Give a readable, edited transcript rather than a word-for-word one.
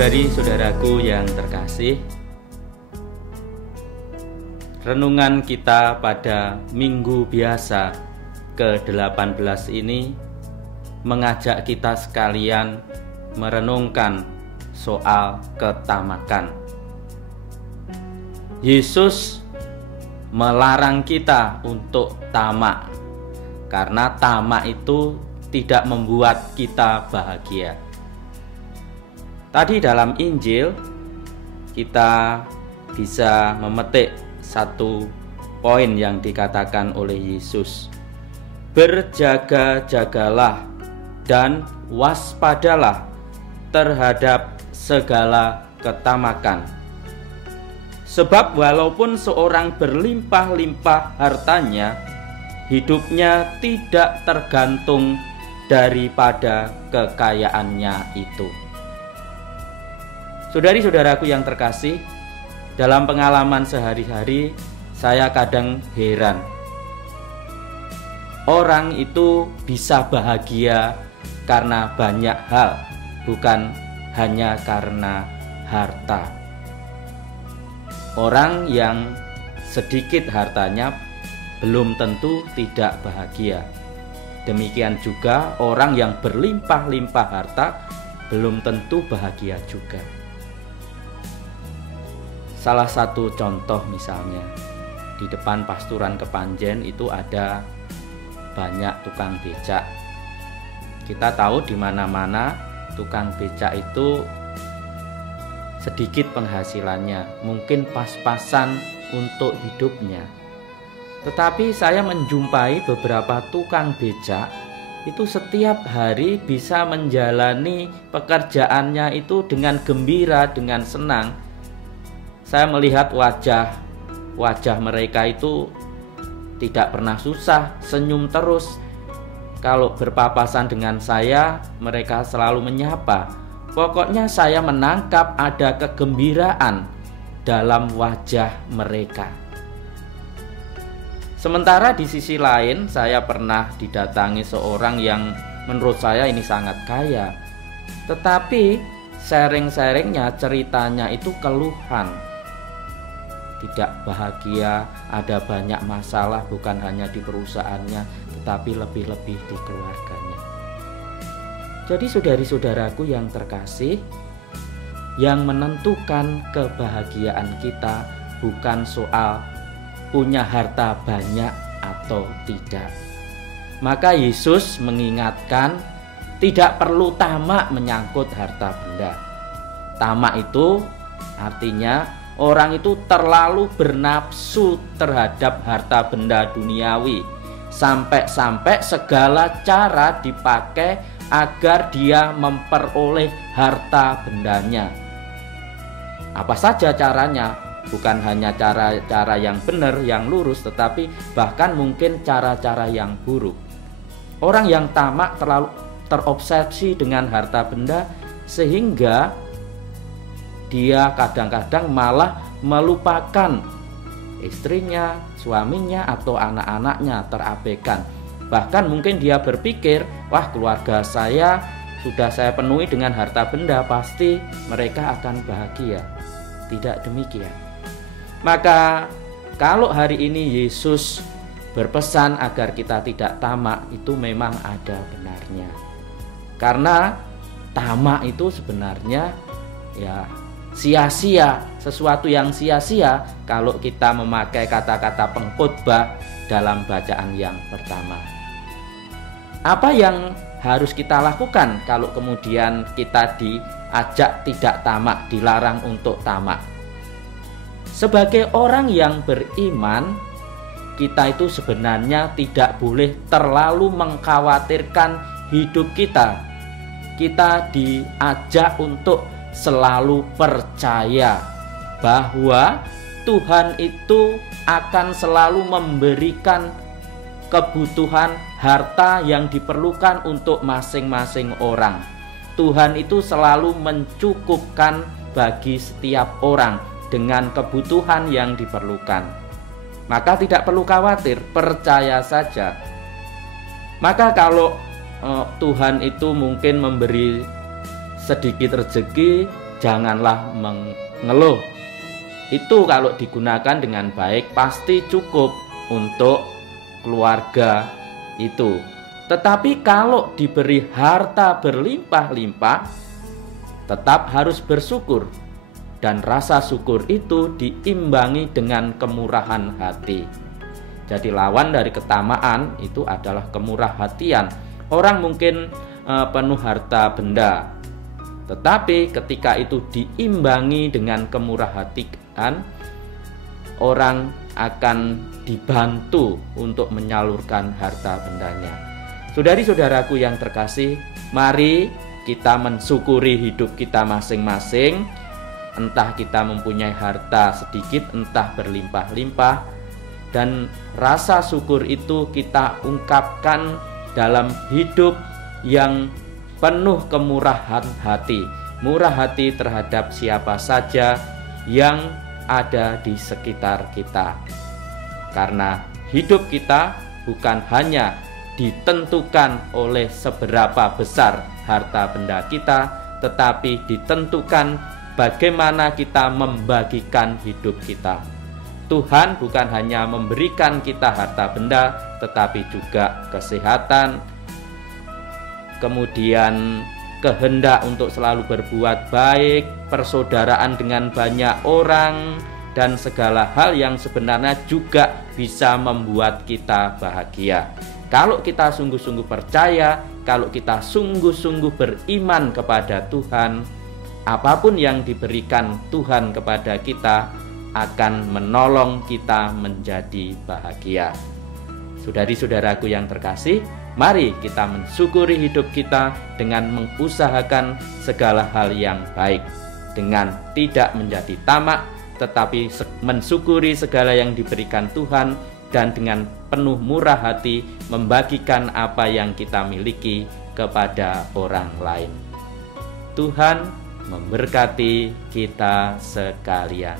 Saudari-saudaraku yang terkasih, renungan kita pada minggu biasa ke-18 ini mengajak kita sekalian merenungkan soal ketamakan. Yesus melarang kita untuk tamak, karena tamak itu tidak membuat kita bahagia. Tadi dalam Injil kita bisa memetik satu poin yang dikatakan oleh Yesus. Berjaga-jagalah dan waspadalah terhadap segala ketamakan. Sebab walaupun seorang berlimpah-limpah hartanya, hidupnya tidak tergantung daripada kekayaannya itu. Saudari-saudaraku yang terkasih, dalam pengalaman sehari-hari saya kadang heran. Orang itu bisa bahagia karena banyak hal, bukan hanya karena harta. Orang yang sedikit hartanya belum tentu tidak bahagia. Demikian juga orang yang berlimpah-limpah harta belum tentu bahagia juga. Salah satu contoh misalnya, di depan Pasturan Kepanjen itu ada banyak tukang becak. Kita tahu di mana-mana tukang becak itu sedikit penghasilannya, mungkin pas-pasan untuk hidupnya. Tetapi saya menjumpai beberapa tukang becak itu setiap hari bisa menjalani pekerjaannya itu dengan gembira, dengan senang. Saya melihat wajah mereka itu tidak pernah susah, senyum terus. Kalau berpapasan dengan saya, mereka selalu menyapa. Pokoknya saya menangkap ada kegembiraan dalam wajah mereka. Sementara di sisi lain, saya pernah didatangi seorang yang menurut saya ini sangat kaya. Tetapi sharing-sharingnya, ceritanya itu keluhan. Tidak bahagia, ada banyak masalah bukan hanya di perusahaannya, tetapi lebih-lebih di keluarganya. Jadi saudari-saudaraku yang terkasih, yang menentukan kebahagiaan kita bukan soal punya harta banyak atau tidak. Maka Yesus mengingatkan tidak perlu tamak menyangkut harta benda. Tamak itu artinya orang itu terlalu bernafsu terhadap harta benda duniawi, sampai-sampai segala cara dipakai agar dia memperoleh harta bendanya. Apa saja caranya? Bukan hanya cara-cara yang benar, yang lurus, tetapi bahkan mungkin cara-cara yang buruk. Orang yang tamak terlalu terobsesi dengan harta benda sehingga dia kadang-kadang malah melupakan istrinya, suaminya, atau anak-anaknya, terabaikan. Bahkan mungkin dia berpikir, wah, keluarga saya sudah saya penuhi dengan harta benda, pasti mereka akan bahagia. Tidak demikian. Maka kalau hari ini Yesus berpesan agar kita tidak tamak, itu memang ada benarnya. Karena tamak itu sebenarnya sia-sia, sesuatu yang sia-sia kalau kita memakai kata-kata pengkhotbah dalam bacaan yang pertama. Apa yang harus kita lakukan kalau kemudian kita diajak tidak tamak, dilarang untuk tamak? Sebagai orang yang beriman, kita itu sebenarnya tidak boleh terlalu mengkhawatirkan hidup kita. Kita diajak untuk selalu percaya bahwa Tuhan itu akan selalu memberikan kebutuhan harta yang diperlukan untuk masing-masing orang. Tuhan itu selalu mencukupkan bagi setiap orang dengan kebutuhan yang diperlukan. Maka tidak perlu khawatir, percaya saja. Maka kalau Tuhan itu mungkin memberi sedikit rezeki, janganlah mengeluh. Itu kalau digunakan dengan baik pasti cukup untuk keluarga itu. Tetapi kalau diberi harta berlimpah-limpah, tetap harus bersyukur. Dan rasa syukur itu diimbangi dengan kemurahan hati. Jadi lawan dari ketamaan itu adalah kemurah hatian. Orang mungkin penuh harta benda, tetapi ketika itu diimbangi dengan kemurah hatian, orang akan dibantu untuk menyalurkan harta bendanya. Saudari-saudaraku yang terkasih, mari kita mensyukuri hidup kita masing-masing. Entah kita mempunyai harta sedikit, entah berlimpah-limpah, dan rasa syukur itu kita ungkapkan dalam hidup yang penuh kemurahan hati. Murah hati terhadap siapa saja yang ada di sekitar kita. Karena hidup kita bukan hanya ditentukan oleh seberapa besar harta benda kita, tetapi ditentukan bagaimana kita membagikan hidup kita. Tuhan bukan hanya memberikan kita harta benda, tetapi juga kesehatan, kemudian kehendak untuk selalu berbuat baik, persaudaraan dengan banyak orang, dan segala hal yang sebenarnya juga bisa membuat kita bahagia. Kalau kita sungguh-sungguh percaya, kalau kita sungguh-sungguh beriman kepada Tuhan, apapun yang diberikan Tuhan kepada kita akan menolong kita menjadi bahagia. Saudari-saudaraku yang terkasih, mari kita mensyukuri hidup kita dengan mengusahakan segala hal yang baik, dengan tidak menjadi tamak, tetapi mensyukuri segala yang diberikan Tuhan, dan dengan penuh murah hati membagikan apa yang kita miliki kepada orang lain. Tuhan memberkati kita sekalian.